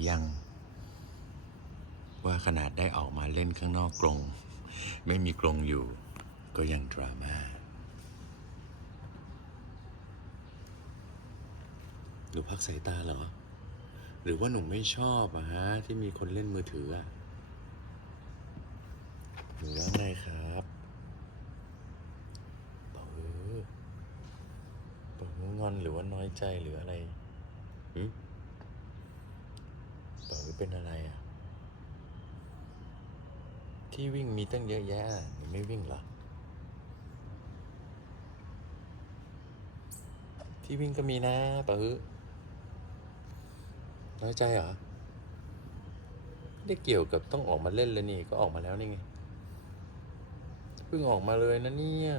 รือยัง ว่าขนาดได้ออกมาเล่นข้างนอกกรงไม่มีกรงอยู่ ก็ยังดราม่าหรือพักสายตาเหรอ หรือว่าหนูไม่ชอบอะฮะ ที่มีคนเล่นมือถืออะหรือว่าไงครับเป๋าฮือเป๋างอนหรือว่าน้อยใจหรืออะไรหืม เป็นอะไรอะที่วิ่งมีตั้งเยอะแยะหนูไม่วิ่งหรอ ที่วิ่งก็มีนะป๋าฮือน้อยใจเหรอไม่ได้เกี่ยวกับต้องออกมาเล่นเลยนี่ ก็ออกมาแล้วนี่ไง เพิ่งออกมาเลยนะเนี่ย